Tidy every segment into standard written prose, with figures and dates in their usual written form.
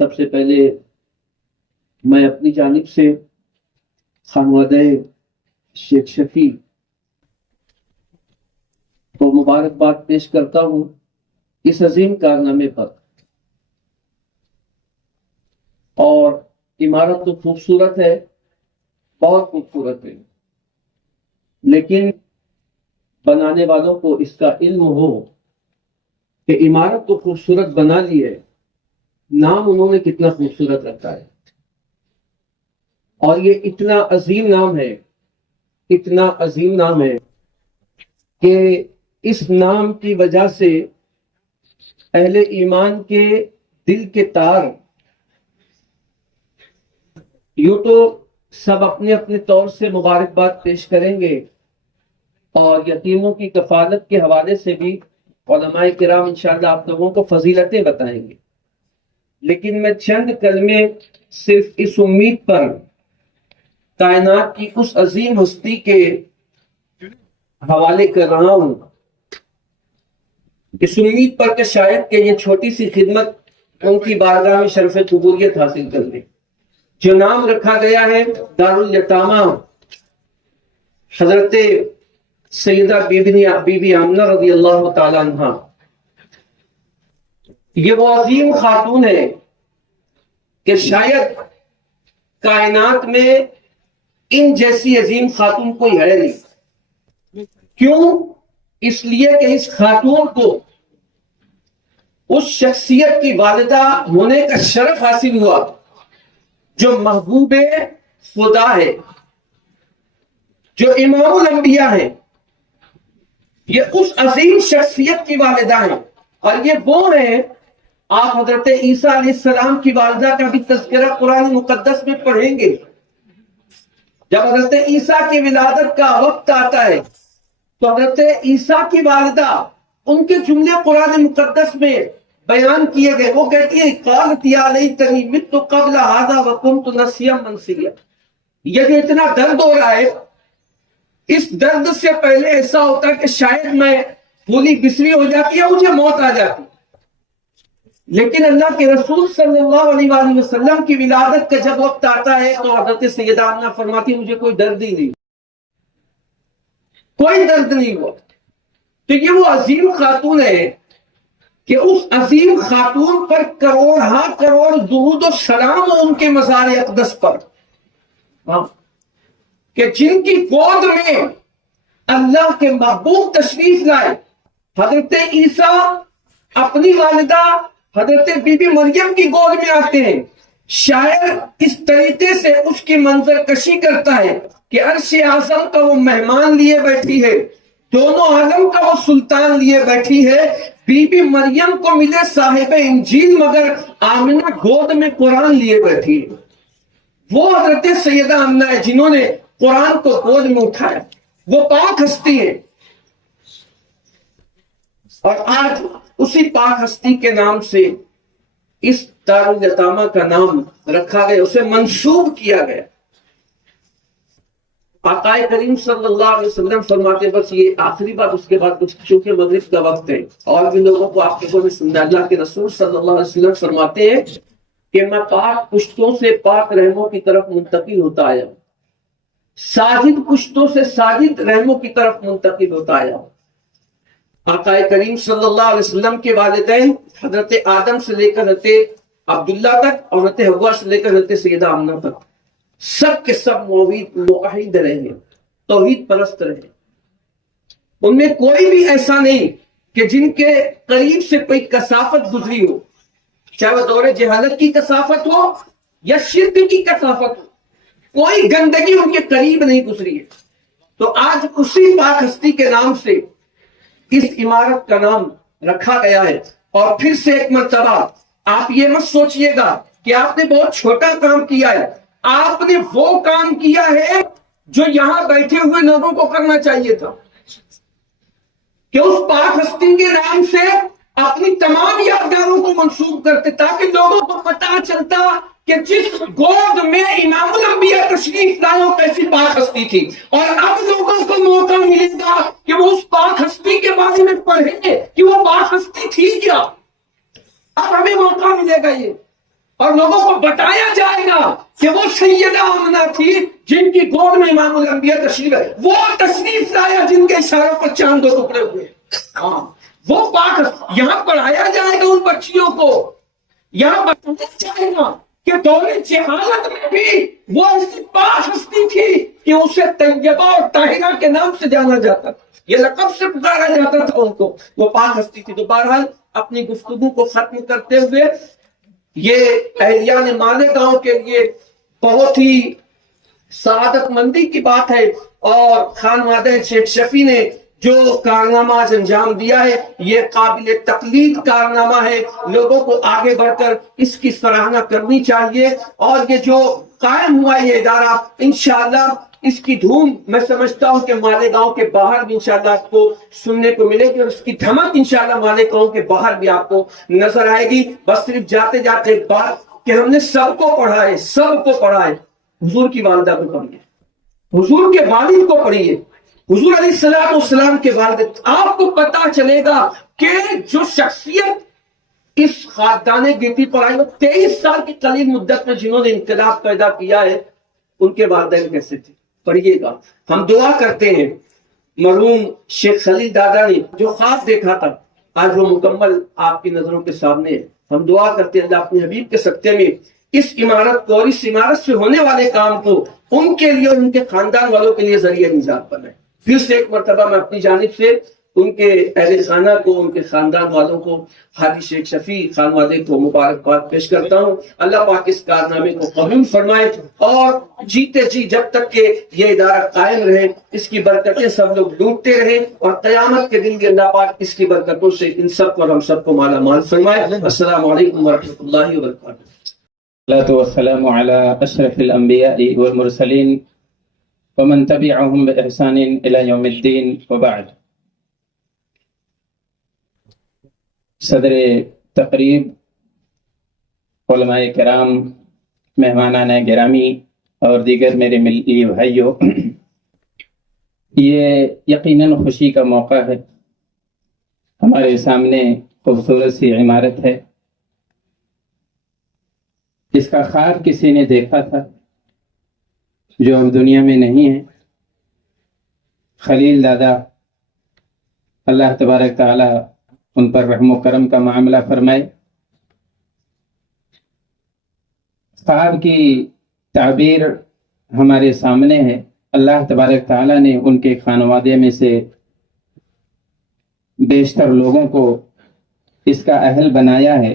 سب سے پہلے میں اپنی جانب سے خانوادہ شیخ شفیع کو مبارکباد پیش کرتا ہوں اس عظیم کارنامے پر. اور عمارت تو خوبصورت ہے، بہت خوبصورت ہے، لیکن بنانے والوں کو اس کا علم ہو کہ عمارت تو خوبصورت بنا لی ہے، نام انہوں نے کتنا خوبصورت رکھا ہے. اور یہ اتنا عظیم نام ہے، اتنا عظیم نام ہے کہ اس نام کی وجہ سے اہل ایمان کے دل کے تار یوں تو سب اپنے اپنے طور سے مبارکباد پیش کریں گے، اور یتیموں کی کفالت کے حوالے سے بھی علماء کرام انشاءاللہ آپ لوگوں کو فضیلتیں بتائیں گے. لیکن میں چند کلمے صرف اس امید پر کائنات کی اس عظیم ہستی کے حوالے کر رہا ہوں، اس امید پر کہ شاید کہ یہ چھوٹی سی خدمت ان کی بارگاہ میں شرف قبولیت حاصل کر لے. جو نام رکھا گیا ہے دارالیتامہ حضرت سیدہ بی بی آمنہ رضی اللہ تعالی عنہ، یہ وہ عظیم خاتون ہے کہ شاید کائنات میں ان جیسی عظیم خاتون کوئی ہے نہیں. کیوں؟ اس لیے کہ اس خاتون کو اس شخصیت کی والدہ ہونے کا شرف حاصل ہوا جو محبوب خدا ہے، جو امام الانبیاء ہے. یہ اس عظیم شخصیت کی والدہ ہیں، اور یہ وہ ہیں. آپ حضرت عیسیٰ علیہ السلام کی والدہ کا بھی تذکرہ قرآن مقدس میں پڑھیں گے. جب حضرت عیسیٰ کی ولادت کا وقت آتا ہے تو حضرت عیسیٰ کی والدہ، ان کے جملے قرآن مقدس میں بیان کیے گئے. وہ کہتی ہے قالت یا لیتنی مت قبل ھذا وکنت نسیا منسیا. یہ جو اتنا درد ہو رہا ہے، اس درد سے پہلے ایسا ہوتا کہ شاید میں بھولی بسری ہو جاتی ہے، مجھے موت آ جاتی. لیکن اللہ کے رسول صلی اللہ علیہ وآلہ وسلم کی ولادت کا جب وقت آتا ہے تو حضرت سیدہ آمنہ فرماتی مجھے کوئی درد ہی نہیں، کوئی درد نہیں ہوا. تو یہ وہ عظیم خاتون ہے کہ اس عظیم خاتون پر کروڑ ہاں کروڑ درود و سلام ہو ان کے مزار اقدس پر، کہ جن کی گود میں اللہ کے محبوب تشریف لائے. حضرت عیسیٰ اپنی والدہ حضرت بی بی مریم کی گود میں آتے ہیں. شاعر اس طریقے سے اس کی منظر کشی کرتا ہے کہ عرش اعظم کا وہ مہمان لیے بیٹھی ہے، دونوں عالم کا وہ سلطان لیے بیٹھی ہے. بی بی مریم کو ملے صاحب انجیل، مگر آمنہ گود میں قرآن لیے بیٹھی ہے. وہ حضرت سیدہ آمنہ ہے جنہوں نے قرآن کو گود میں اٹھایا. وہ پاک ہستی ہے، اور آج اسی پاک ہستی کے نام سے اس دارالیتامہ کا نام رکھا گیا، اسے منسوب کیا گیا. آقا کریم صلی اللہ علیہ وسلم فرماتے، بس یہ آخری بات، اس کے بعد کچھ چونکہ مغرب کا وقت ہے اور بھی لوگوں کو آپ کے سننا. اللہ کے رسول صلی اللہ علیہ وسلم فرماتے ہیں کہ میں پاک پشتوں سے پاک رحموں کی طرف منتقل ہوتا آیا، ساجد پشتوں سے ساجد رحموں کی طرف منتقل ہوتا آیا. آقا کریم صلی اللہ علیہ وسلم کے والدین حضرت آدم سے لے کر حضرت عبداللہ تک اور حضرت حوا سے لے کر حضرت سیدہ آمنہ تک سب کے سب موحد رہے، توحید پرست رہے. ان میں کوئی بھی ایسا نہیں کہ جن کے قریب سے کوئی کثافت گزری ہو، چاہے وہ دور جہالت کی کثافت ہو یا شرک کی کثافت ہو، کوئی گندگی ان کے قریب نہیں گزری ہے. تو آج اسی پاک ہستی کے نام سے اس عمارت کا نام رکھا گیا ہے. اور پھر سے ایک مرتبہ آپ یہ مت سوچئے گا کہ آپ نے بہت چھوٹا کام کیا ہے. آپ نے وہ کام کیا ہے جو یہاں بیٹھے ہوئے لوگوں کو کرنا چاہیے تھا، کہ اس پاک ہستی کے نام سے اپنی تمام یادگاروں کو منسوب کرتے، تاکہ لوگوں کو پتہ چلتا کہ جس گود میں امام الانبیاء تشریف لائے وہ کیسی پاک ہستی تھی. اور اب لوگوں کو موقع ملے گا کہ وہ اس پاک ہستی کے بارے میں پڑھیں کہ وہ پاک ہستی تھی کیا. اب ہمیں موقع ملے گا یہ اور لوگوں کو بتایا جائے گا کہ وہ سیدہ آمنہ تھی جن کی گود میں امام الانبیاء تشریف ہے، وہ تشریف لایا جن کے اشاروں پر چاند دو ٹکڑے ہوئے. ہاں وہ پاک یہاں پڑھایا جائے گا ان بچیوں کو، یہاں بتایا جائے گا کہ دور جہالت میں بھی وہ ایسی پاک ہستی تھی کہ اسے طیبہ اور طاہرہ کے نام سے جانا جاتا تھا، یہ لقب سے پکارا جاتا تھا ان کو، وہ پاک ہستی تھی. تو بہرحال اپنی گفتگو کو ختم کرتے ہوئے یہ اہلیان مالیگاؤں کے لیے بہت ہی سعادت مندی کی بات ہے، اور خانوادہ شیخ شفیع نے جو کارنامہ آج انجام دیا ہے یہ قابل تقلید کارنامہ ہے. لوگوں کو آگے بڑھ کر اس کی سراہنا کرنی چاہیے، اور یہ جو قائم ہوا یہ ادارہ انشاءاللہ اس کی دھوم میں سمجھتا ہوں کہ مالیگاؤں کے باہر بھی انشاءاللہ آپ کو سننے کو ملے گی، اور اس کی دھمک انشاءاللہ مالیگاؤں کے باہر بھی آپ کو نظر آئے گی. بس صرف جاتے جاتے ایک بات کہ ہم نے سب کو پڑھائے، سب کو پڑھائے، حضور کی والدہ کو پڑھیے، حضور کے والد کو پڑھیے، حضور علیہ السلام کے والد. آپ کو پتا چلے گا کہ جو شخصیت اس خاندان گیتی پر آئی، وہ 23 سال کی قلیل مدت میں جنہوں نے انقلاب پیدا کیا ہے، ان کے والدین کیسے تھے پڑھیے گا. ہم دعا کرتے ہیں مرحوم شیخ خلیل دادا نے جو خواب دیکھا تھا آج وہ مکمل آپ کی نظروں کے سامنے ہے. ہم دعا کرتے ہیں اللہ اپنے حبیب کے صدقے میں اس عمارت کو اور اس عمارت سے ہونے والے کام کو ان کے لیے اور ان کے خاندان والوں کے لیے ذریعہ نجات بنائے. پھر سے ایک مرتبہ میں اپنی جانب سے ان کے اہل خانہ کو، ان کے خاندان والوں کو، حاجی شیخ شفیع خانوادے کو مبارکباد پیش کرتا ہوں. اللہ پاک اس کارنامے کو قبول فرمائے، اور جیتے جی جب تک کہ یہ ادارہ قائم رہے اس کی برکتیں سب لوگ لوٹتے رہیں، اور قیامت کے دن بھی اللہ پاک اس کی برکتوں سے ان سب کو اور ہم سب کو مالا مال فرمائے. السلام علیکم ورحمۃ اللہ وبرکاتہ. الصلاة والسلام على أشرف الأنبياء والمرسلين ومن تبعهم بإحسان إلى يوم الدين وبعد. صدر تقریب، علماء کرام، مہمانان گرامی اور دیگر میرے ملی بھائیوں، یہ یقیناً خوشی کا موقع ہے. ہمارے سامنے خوبصورت سی عمارت ہے، اس کا خواب کسی نے دیکھا تھا جو اب دنیا میں نہیں ہے. خلیل دادا، اللہ تبارک تعالی ان پر رحم و کرم کا معاملہ فرمائے. خواب کی تعبیر ہمارے سامنے ہے. اللہ تبارک تعالی نے ان کے خانوادے میں سے بیشتر لوگوں کو اس کا اہل بنایا ہے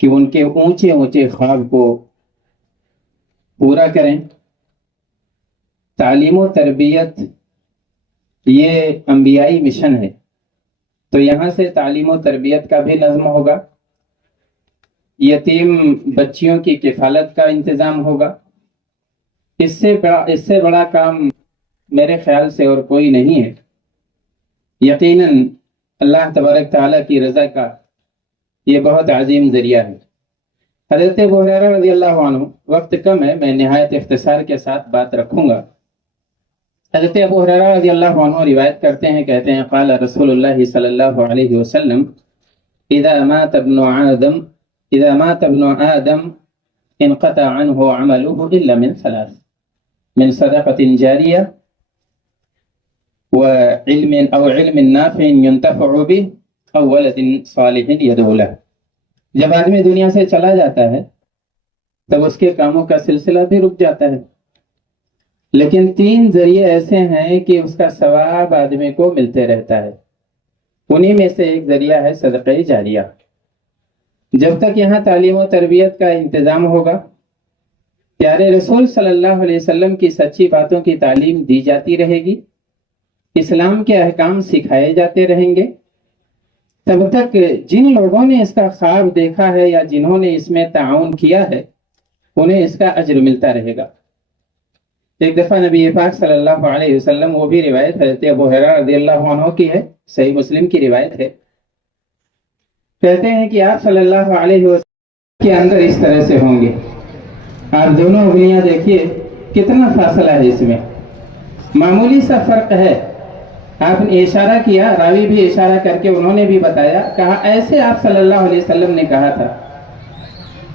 کہ ان کے اونچے اونچے خواب کو پورا کریں. تعلیم و تربیت یہ انبیائی مشن ہے، تو یہاں سے تعلیم و تربیت کا بھی نظم ہوگا، یتیم بچیوں کی کفالت کا انتظام ہوگا. اس سے بڑا کام میرے خیال سے اور کوئی نہیں ہے. یقیناً اللہ تبارک تعالیٰ کی رضا کا یہ بہت عظیم ذریعہ ہے. حضرت ابو ہریرہ رضی اللہ عنہ، وقت کم ہے، میں نہایت اختصار کے ساتھ بات رکھوں گا. حضرت ابو ہریرہ رضی اللہ عنہ روایت کرتے ہیں، کہتے ہیں قال رسول اللہ صلی اللہ علیہ وسلم اذا مات ابن آدم انقطع عنه عمله الا من ثلاث، من صدقة جاریہ علم نافع ينتفع به او ولد صالح يدعو له. جب آدمی دنیا سے چلا جاتا ہے تب اس کے کاموں کا سلسلہ بھی رک جاتا ہے، لیکن 3 ذریعے ایسے ہیں کہ اس کا ثواب آدمی کو ملتے رہتا ہے. انہی میں سے ایک ذریعہ ہے صدقہ جاریہ. جب تک یہاں تعلیم و تربیت کا انتظام ہوگا، پیارے رسول صلی اللہ علیہ وسلم کی سچی باتوں کی تعلیم دی جاتی رہے گی، اسلام کے احکام سکھائے جاتے رہیں گے، تب تک جن لوگوں نے اس کا خواب دیکھا ہے یا جنہوں نے اس میں تعاون کیا ہے انہیں اس کا اجر ملتا رہے گا. ایک دفعہ نبی پاک صلی اللہ علیہ وسلم، وہ بھی روایت حضرت ابو ہریرہ رضی اللہ عنہ کی ہے، صحیح مسلم کی روایت ہے، کہتے ہیں کہ آپ صلی اللہ علیہ وسلم کے اندر اس طرح سے ہوں گے. آپ دونوں انگلیاں دیکھیے کتنا فاصلہ ہے، اس میں معمولی سا فرق ہے. آپ نے اشارہ کیا، راوی بھی اشارہ کر کے انہوں نے بھی بتایا، کہا ایسے آپ صلی اللہ علیہ وسلم نے کہا تھا.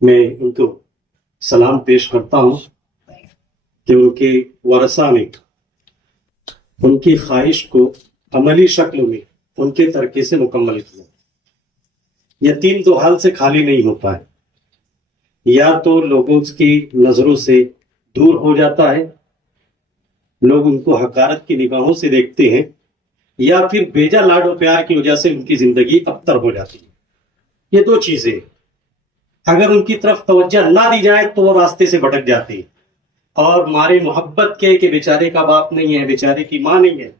میں ان کو سلام پیش کرتا ہوں کہ ان کے ورثہ نے ان کی خواہش کو عملی شکل میں ان کے طریقے سے مکمل کیا. یتیم تو حال سے خالی نہیں ہوتا ہے، یا تو لوگوں کی نظروں سے دور ہو جاتا ہے، لوگ ان کو حقارت کی نگاہوں سے دیکھتے ہیں، یا پھر بیجا لاڈ و پیار کی وجہ سے ان کی زندگی ابتر ہو جاتی ہے. یہ دو چیزیں اگر ان کی طرف توجہ نہ دی جائے تو وہ راستے سے بھٹک جاتے ہیں، اور ہمارے محبت کے کہ بیچارے کا باپ نہیں ہے، بیچارے کی ماں نہیں ہے،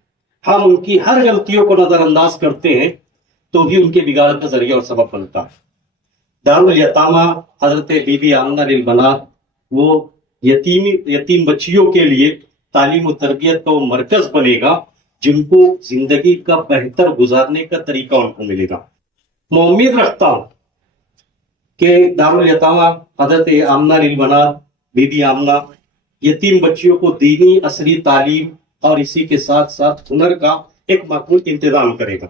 ہم ان کی ہر غلطیوں کو نظر انداز کرتے ہیں تو بھی ان کے بگاڑ کا ذریعہ اور سبب بنتا ہے. دارالیتامہ حضرت بی بی آمنہ للبنات وہ یتیم بچیوں کے لیے تعلیم و تربیت کا وہ مرکز بنے گا جن کو زندگی کا بہتر گزارنے کا طریقہ ان کو ملے گا. میں امید رکھتا ہوں کہ دارالیتامہ حضرت آمنہ للبنات بی بی آمنہ یتیم بچیوں کو دینی عصری تعلیم اور اسی کے ساتھ ساتھ ہنر کا ایک مقبول انتظام کرے گا.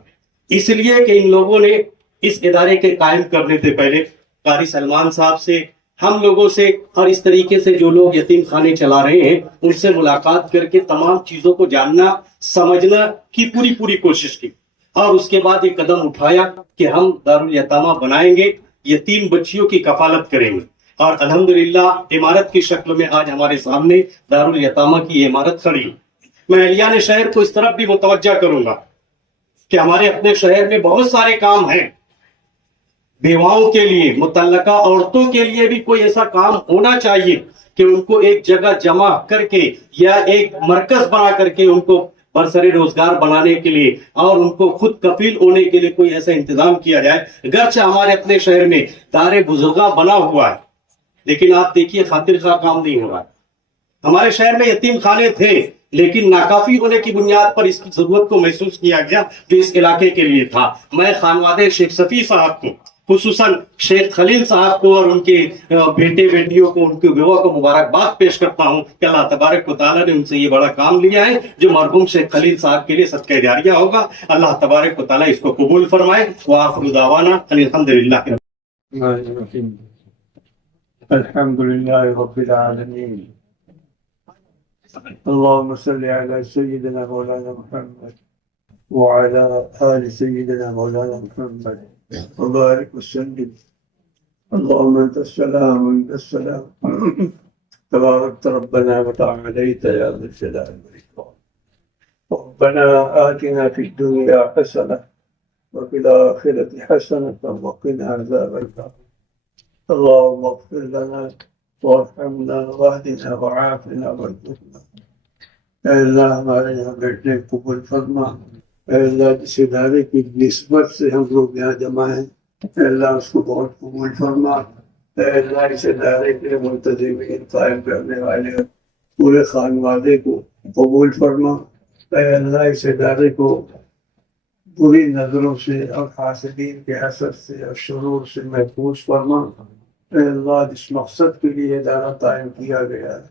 اس لیے کہ ان لوگوں نے اس ادارے کے قائم کرنے سے پہلے قاری سلمان صاحب سے، ہم لوگوں سے، اور اس طریقے سے جو لوگ یتیم خانے چلا رہے ہیں ان سے ملاقات کر کے تمام چیزوں کو جاننا سمجھنا کی پوری کوشش کی، اور اس کے بعد یہ قدم اٹھایا کہ ہم دارالیتامہ بنائیں گے، یتیم بچیوں کی کفالت کریں گے. اور الحمدللہ عمارت کی شکل میں آج ہمارے سامنے دارالیتامہ کی یہ عمارت کھڑی ہے. میں اہلیان شہر کو اس طرف بھی متوجہ کروں گا کہ ہمارے اپنے شہر میں بہت سارے کام ہیں، بیواؤں کے لیے، متعلقہ عورتوں کے لیے بھی کوئی ایسا کام ہونا چاہیے کہ ان کو ایک جگہ جمع کر کے یا ایک مرکز بنا کر کے ان کو برسر روزگار بنانے کے لیے اور ان کو خود کفیل ہونے کے لیے کوئی ایسا انتظام کیا جائے. گرچہ ہمارے اپنے شہر میں دار بزرگاں بنا ہوا ہے لیکن آپ دیکھیے خاطر خواہ کام نہیں ہو رہا ہے. ہمارے شہر میں یتیم خانے تھے لیکن ناکافی ہونے کی بنیاد پر اس کی ضرورت کو محسوس کیا گیا جو اس علاقے کے لیے تھا. میں خانوادے شیخ صفی صاحب کو، خصوصاً شیخ خلیل صاحب کو اور ان کے بیٹے بیٹیوں کو، ان کے بیوہ کو مبارکباد پیش کرتا ہوں کہ اللہ تبارک و تعالیٰ نے ان سے یہ بڑا کام لیا ہے جو مرحوم شیخ خلیل صاحب کے لیے صدقہ جاریہ ہوگا. اللہ تبارک و تعالیٰ اس کو قبول فرمائے. وآخر دعوانا ان الحمدللہ. الحمد لله رب العالمين. اللهم صل على سيدنا مولانا محمد وعلى آل سيدنا مولانا محمد وبارك وسلم. اللهم أنت السلام وأنت السلام تباركت ربنا وتعاليت يا ذا الجلال والإكرام. ربنا آتنا في الدنيا حسنة وفي الآخرة حسنة وقنا عذاب النار. اللهم اغفر لنا وارحمنا واهدنا وعافنا وارزقنا. اے اللہ ہمارے یہاں بیٹھنے قبول فرما. اے اللہ جس ادارے کی نسبت سے ہم لوگ یہاں جمع ہیں اے اللہ اس کو بہت قبول فرما. اے اللہ اس ادارے کے منتظمین قائم کرنے والے پورے خانوادے کو قبول فرما. اے اللہ اس ادارے کو بری نظروں سے اور حاسدین کے حسد سے اور شرور سے محفوظ فرما. اے اللہ جس مقصد کے لیے ادارہ قائم کیا گیا ہے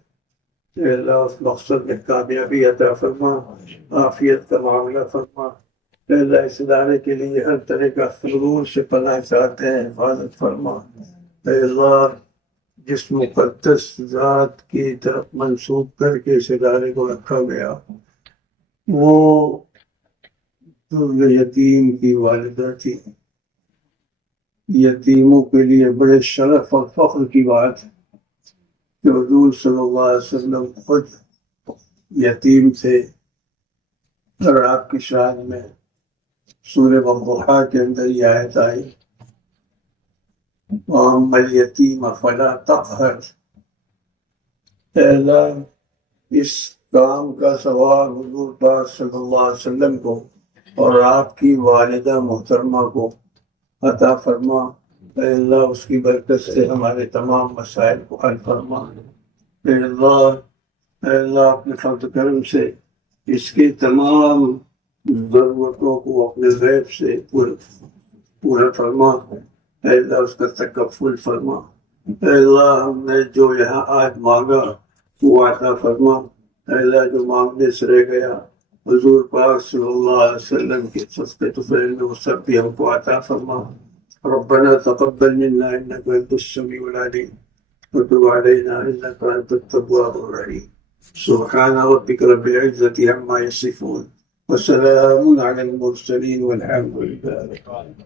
اے اللہ اس مقصد میں کامیابی عطا فرما، عافیت کا معاملہ فرما. اے اللہ اس ادارے کے لیے ہر طرح کا شرور سے پناہ چاہتے ہیں، حفاظت فرما. اے اللہ جس مقدس ذات کی طرف منسوب کر کے اس ادارے کو رکھا گیا وہ یتیم کی والدہ تھی. یتیموں کے لیے بڑے شرف اور فخر کی بات ہے کہ حضور صلی اللہ علیہ وسلم خود یتیم تھے، اور آپ کی شان میں سورہ والضحیٰ کے اندر یہ آیت آئی وَأَمَّا الْيَتِيمَ فَلَا تَقْهَرْ. اے اللہ اس کام کا ثواب حضور پاک صلی اللہ علیہ وسلم کو اور آپ کی والدہ محترمہ کو عطا فرما. اے اللہ اس کی برکت سے ہمارے تمام مسائل کو حل فرما. اے اللہ اپنے فضل کرم سے اس کی تمام ضرورتوں کو اپنے غیب سے پورا فرما. اے اللہ اس کا تکفل فرما. اے اللہ ہم نے جو یہاں آج مانگا وہ عطا فرما. اے اللہ جو مانگنے سے رہ گیا حضور پاک صلی اللہ علیہ وسلم کے صدقے طفیل میں وہ سب بھی ہم کو عطا فرما. ربنا تقبل منا إنك أنت السميع العليم وتب علينا إنك أنت التواب الرحيم سبحان ربك رب العزة عما يصفون وسلام على المرسلين والحمد لله رب العالمين.